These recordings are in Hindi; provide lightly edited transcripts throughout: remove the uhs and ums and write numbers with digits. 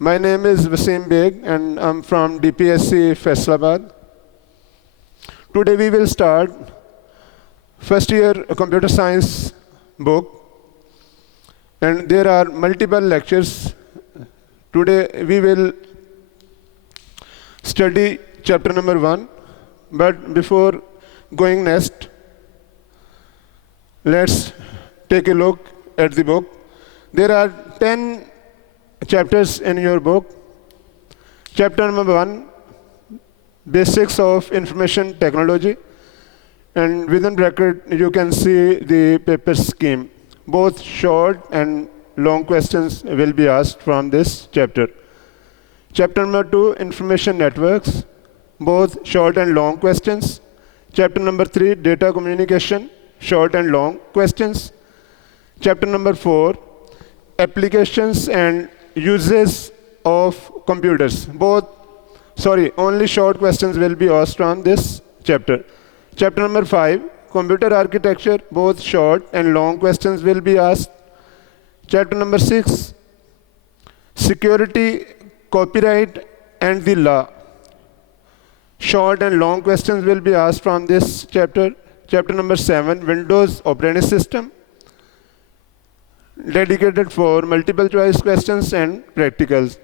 My name is Wasim Beg and I'm from DPSC Faisalabad. Today we will start first year computer science book, and there are multiple lectures. Today we will study chapter number 1, but before going next, let's take a look at the book. There are 10 chapters in your book. Chapter number 1, Basics of Information Technology, and within bracket you can see the paper scheme. Both short and long questions will be asked from this chapter. Chapter number 2, Information Networks, both short and long questions. Chapter number 3, Data Communication, short and long questions. Chapter number 4, Applications and Uses of Computers. Only short questions will be asked from this chapter. Chapter number 5, Computer Architecture, both short and long questions will be asked. Chapter number 6, Security, Copyright and the Law. Short and long questions will be asked from this chapter. Chapter number 7, Windows Operating System, dedicated for multiple choice questions and practicals.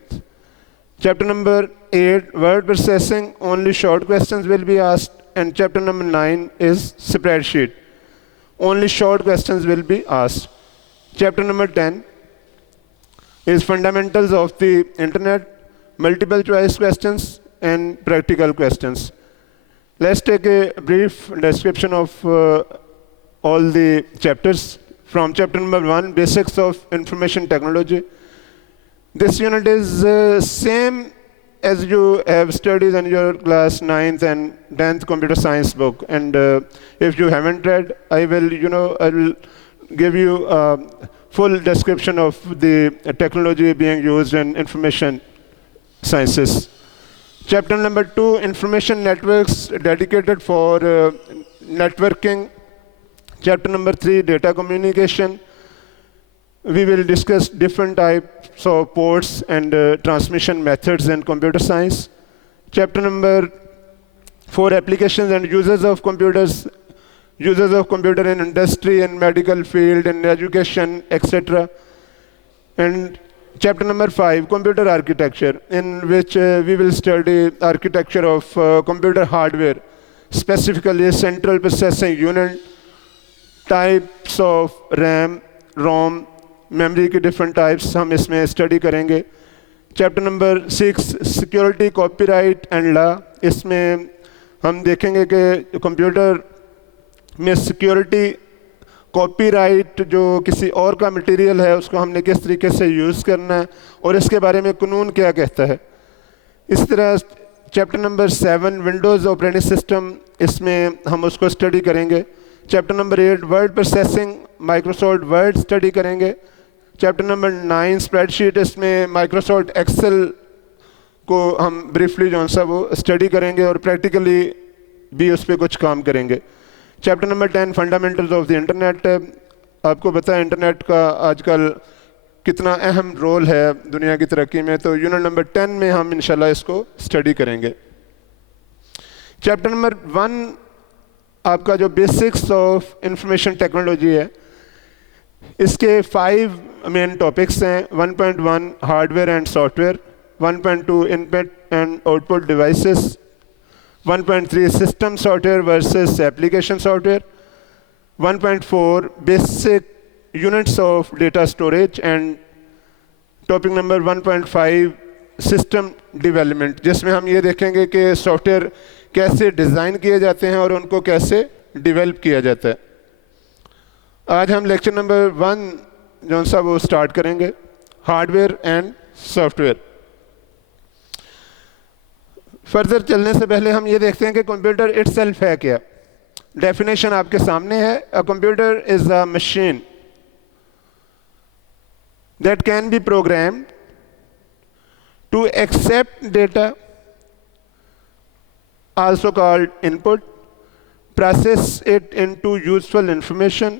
Chapter number 8, Word Processing, only short questions will be asked. And chapter number 9 is Spreadsheet, only short questions will be asked. Chapter number 10 is Fundamentals of the Internet, multiple choice questions and practical questions. Let's take a brief description of all the chapters. From chapter number 1, Basics of Information Technology. This unit is same as you have studied in your class 9th and 10th computer science book. And if you haven't read, I will give you a full description of the technology being used in information sciences. Chapter number 2, Information Networks, dedicated for networking. Chapter number 3, Data Communication. We will discuss different types of ports and transmission methods in computer science. Chapter number 4, Applications and Uses of Computers. Uses of computer in industry, in medical field, in education, etc. And chapter number 5, Computer Architecture, in which we will study architecture of computer hardware, specifically Central Processing Unit, types of RAM, ROM, memory के डिफरेंट टाइप्स हम इसमें स्टडी करेंगे. Chapter number 6, security, copyright and law. इसमें हम देखेंगे कि कंप्यूटर में सिक्योरिटी, कॉपीराइट जो किसी और का मटेरियल है उसको हमने किस तरीके से यूज़ करना है और इसके बारे में कानून क्या कहता है. इस तरह chapter number 7, Windows operating system, इसमें हम उसको स्टडी करेंगे. Chapter number 8, word processing, Microsoft word study करेंगे. चैप्टर नंबर 9, स्प्रेडशीट, इसमें माइक्रोसॉफ्ट एक्सेल को हम ब्रीफली जो सा वो स्टडी करेंगे और प्रैक्टिकली भी उस पर कुछ काम करेंगे. Chapter number 10, fundamentals of the internet. आपको पता है इंटरनेट का आजकल कितना अहम रोल है दुनिया की तरक्की में, तो यूनिट नंबर 10 में हम इंशाल्लाह इसको स्टडी करेंगे. चैप्टर नंबर 1 आपका जो बेसिक्स ऑफ इंफॉर्मेशन टेक्नोलॉजी है, इसके 5 मेन टॉपिक्स हैं. 1.1 hardware and software, 1.2 input and output devices, 1.3 system software versus application software, 1.4 basic units of data storage and topic number 1.5 system development, जिसमें हम ये देखेंगे कि सॉफ्टवेयर कैसे डिज़ाइन किए जाते हैं और उनको कैसे डेवलप किया जाता है. आज हम लेक्चर नंबर 1 जो सा वो स्टार्ट करेंगे, हार्डवेयर एंड सॉफ्टवेयर. फर्दर चलने से पहले हम ये देखते हैं कि कंप्यूटर इटसेल्फ है क्या. डेफिनेशन आपके सामने है. A computer is a machine that can be programmed to accept data, also called input, process it into useful information,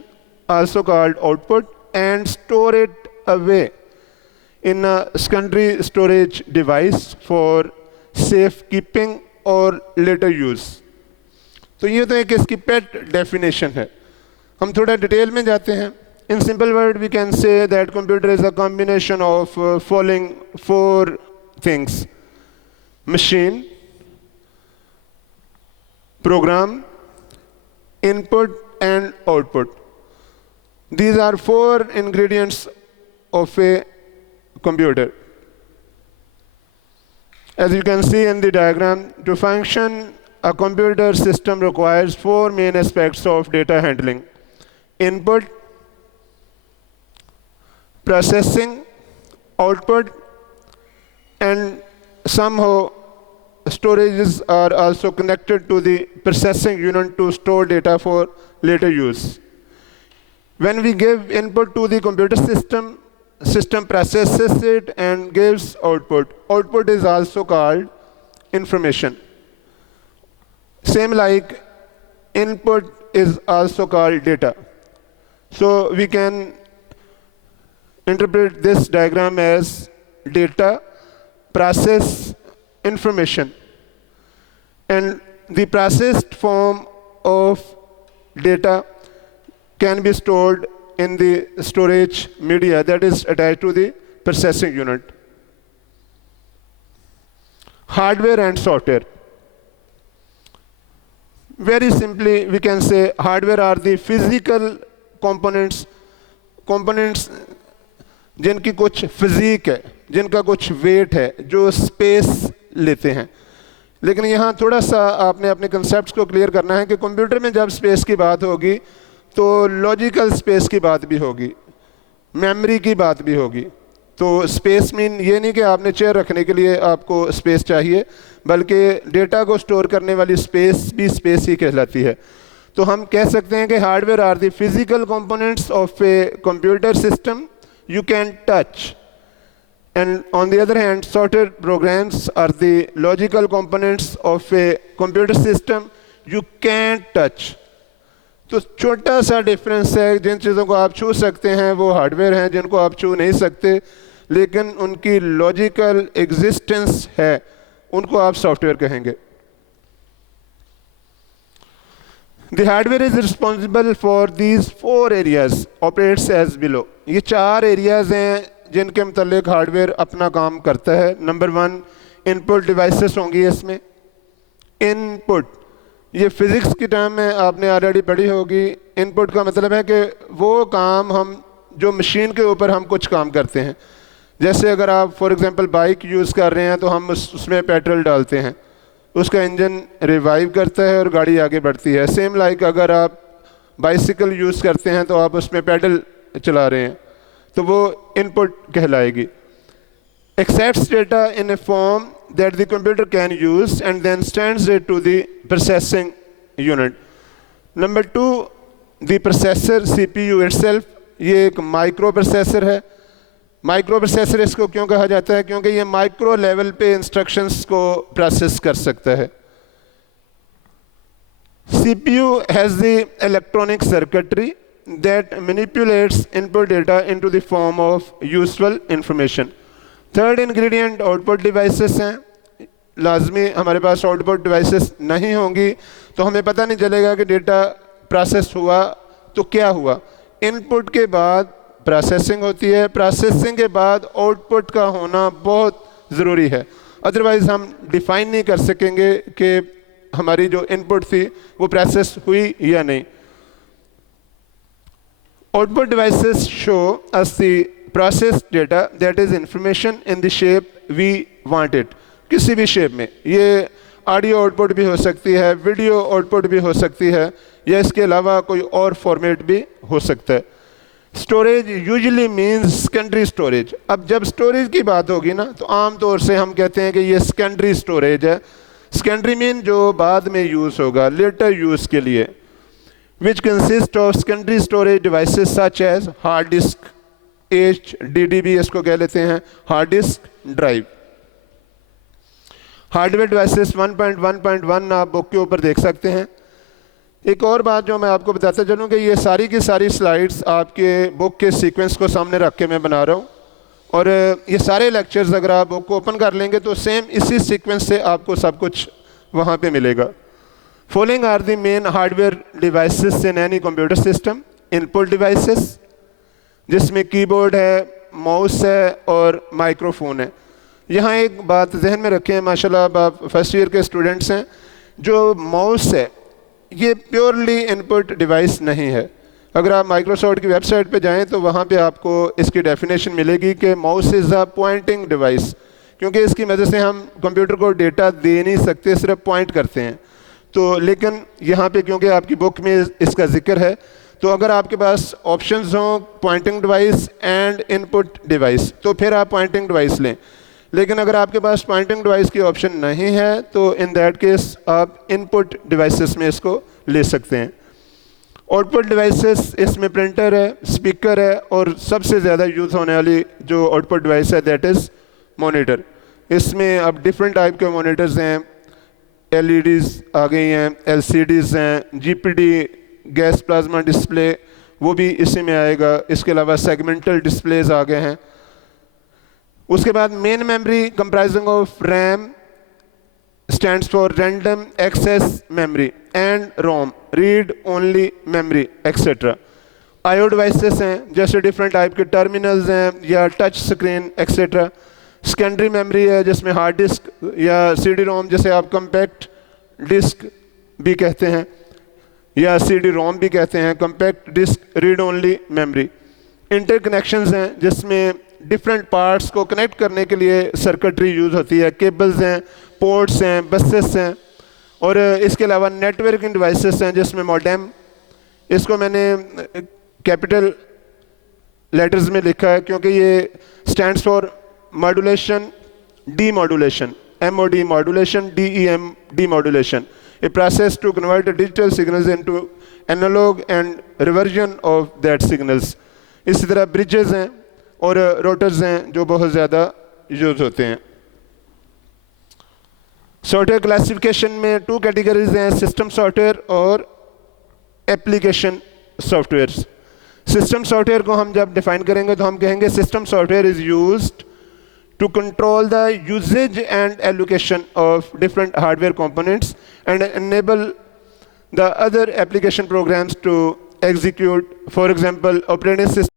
also called output, and store it away in a secondary storage device for safekeeping or later use. तो ये तो एक इसकी पेट डेफिनेशन है. हम थोड़ा डिटेल में जाते हैं. In simple word, we can say that computer is a combination of following four things: machine, program, input, and output. These are four ingredients of a computer. As you can see in the diagram, to function, a computer system requires four main aspects of data handling: input, processing, output, and somehow storages are also connected to the processing unit to store data for later use. When we give input to the computer system, system processes it and gives output. Output is also called information. Same like input is also called data. So we can interpret this diagram as data, process, information. And the processed form of data can be stored in the storage media that is attached to the processing unit. Hardware and software. Very simply, we can say hardware are the physical components जिनकी कुछ फिजिक है, जिनका कुछ वेट है, जो स्पेस लेते हैं. लेकिन यहाँ थोड़ा सा आपने अपने कंसेप्ट्स को क्लियर करना है कि कंप्यूटर में जब स्पेस की बात होगी तो लॉजिकल स्पेस की बात भी होगी, मेमोरी की बात भी होगी. तो स्पेस मीन ये नहीं कि आपने चेयर रखने के लिए आपको स्पेस चाहिए, बल्कि डेटा को स्टोर करने वाली स्पेस भी स्पेस ही कहलाती है. तो हम कह सकते हैं कि hardware are the physical components of a computer system you can touch, and on the other hand, software programs are the logical components of a computer system you can't touch. तो छोटा सा डिफरेंस है. जिन चीज़ों को आप छू सकते हैं वो हार्डवेयर हैं, जिनको आप छू नहीं सकते लेकिन उनकी लॉजिकल एग्जिस्टेंस है, उनको आप सॉफ्टवेयर कहेंगे. The hardware is responsible for these four areas, operates as below. ये चार एरियाज हैं जिनके मुतालिक हार्डवेयर अपना काम करता है. नंबर 1, इनपुट डिवाइसेस होंगी इसमें. इनपुट ये फिज़िक्स की टर्म में आपने ऑलरेडी पढ़ी होगी. इनपुट का मतलब है कि वो काम हम जो मशीन के ऊपर हम कुछ काम करते हैं. जैसे अगर आप फॉर एग्जांपल बाइक यूज़ कर रहे हैं तो हम उसमें पेट्रोल डालते हैं, उसका इंजन रिवाइव करता है और गाड़ी आगे बढ़ती है. सेम लाइक अगर आप बाइसिकल यूज़ करते हैं तो आप उसमें पैडल चला रहे हैं, तो वो इनपुट कहलाएगी. Accepts data in a form that the computer can use and then stands it to the processing unit. Number 2, the processor CPU itself, ये एक माइक्रो प्रोसेसर है. माइक्रो प्रोसेसर इसको क्यों कहा जाता है? क्योंकि ये माइक्रो लेवल पे इंस्ट्रक्शंस को प्रोसेस कर सकता है. CPU has the electronic circuitry that manipulates input data into the form of useful information. Third ingredient output devices हैं. लाजमी हमारे पास आउटपुट डिवाइसेस नहीं होंगी तो हमें पता नहीं चलेगा कि डेटा प्रोसेस हुआ तो क्या हुआ. इनपुट के बाद प्रोसेसिंग होती है, प्रोसेसिंग के बाद आउटपुट का होना बहुत ज़रूरी है. अदरवाइज़ हम डिफ़ाइन नहीं कर सकेंगे कि हमारी जो इनपुट थी वो प्रोसेस हुई या नहीं. Output devices show us the process data that is information in the shape we want it. किसी भी शेप में, ये ऑडियो आउटपुट भी हो सकती है, वीडियो आउटपुट भी हो सकती है, या इसके अलावा कोई और फॉर्मेट भी हो सकता है. Storage usually means secondary storage. अब जब स्टोरेज की बात होगी ना तो आम तौर से हम कहते हैं कि ये सेकेंडरी स्टोरेज है. सेकेंडरी मीन जो बाद में यूज़ होगा, लेटर यूज़ के लिए. Which consist of secondary storage devices such as hard disk, HDD भी इसको कह लेते हैं, hard disk drive. Hardware devices 1.1.1 आप बुक के ऊपर देख सकते हैं. एक और बात जो मैं आपको बताता चलूँ कि ये सारी की सारी स्लाइड्स आपके बुक के सीक्वेंस को सामने रख के मैं बना रहा हूँ, और ये सारे लेक्चर्स अगर आप बुक को ओपन कर लेंगे तो सेम इसी सीक्वेंस से आपको सब कुछ वहाँ पे मिलेगा। Following are the main hardware devices in any computer system. Input devices, जिसमें कीबोर्ड है, माउस है और माइक्रोफोन है। यहाँ एक बात जहन में रखें, माशाल्लाह अब आप फर्स्ट ईयर के स्टूडेंट्स हैं, जो माउस है ये प्योरली इनपुट डिवाइस नहीं है। अगर आप माइक्रोसॉफ्ट की वेबसाइट पे जाएं तो वहाँ पे आपको इसकी डेफिनेशन मिलेगी कि mouse is a pointing device, क्योंकि इसकी वजह से हम कंप्यूटर को डेटा दे नहीं सकते, सिर्फ पॉइंट करते हैं। तो लेकिन यहाँ पे क्योंकि आपकी बुक में इसका जिक्र है, तो अगर आपके पास ऑप्शंस हों pointing device and input device तो फिर आप पॉइंटिंग डिवाइस लें। लेकिन अगर आपके पास पॉइंटिंग डिवाइस की ऑप्शन नहीं है तो इन दैट केस आप इनपुट डिवाइसेस में इसको ले सकते हैं। आउटपुट डिवाइसेस, इसमें प्रिंटर है, स्पीकर है और सबसे ज़्यादा यूज़ होने वाली जो आउटपुट डिवाइस है दैट इज़ मॉनिटर। इसमें अब डिफरेंट टाइप के मॉनिटर्स हैं, एलईडीज़ आ गई हैं, एलसीडीज़ हैं, जीपीडी गैस प्लाज्मा डिस्प्ले वो भी इसी में आएगा। इसके अलावा सेगमेंटल डिस्प्लेज आ गए हैं। उसके बाद main memory comprising of RAM stands for random access memory and ROM, read only memory etcetera. IO devices हैं, जैसे डिफरेंट टाइप के टर्मिनल्स हैं या touch screen etcetera. Secondary memory है, जिसमें हार्ड डिस्क या सीडी रोम, जैसे आप कम्पैक्ट डिस्क भी कहते हैं या सीडी रोम भी कहते हैं, compact disk read only memory. Interconnections हैं, जिसमें डिफरेंट पार्ट्स को कनेक्ट करने के लिए सर्किटरी यूज़ होती है, केबल्स हैं, पोर्ट्स हैं, बसेस हैं। और इसके अलावा नेटवर्किंग डिवाइसेस हैं, जिसमें मॉडेम, इसको मैंने कैपिटल लेटर्स में लिखा है क्योंकि ये stands for modulation demodulation, MOD modulation, DEM demodulation, a process to convert digital signals into analog and reversion of that signals। इसी तरह ब्रिजेस हैं और रोटर्स हैं जो बहुत ज़्यादा यूज होते हैं। सॉफ्टवेयर क्लासिफिकेशन में 2 कैटेगरीज हैं, सिस्टम सॉफ्टवेयर और एप्लीकेशन सॉफ्टवेयर। सिस्टम सॉफ्टवेयर को हम जब डिफाइन करेंगे तो हम कहेंगे system software is used to control the usage and allocation of different hardware components and enable the other application programs to execute. For example, operating system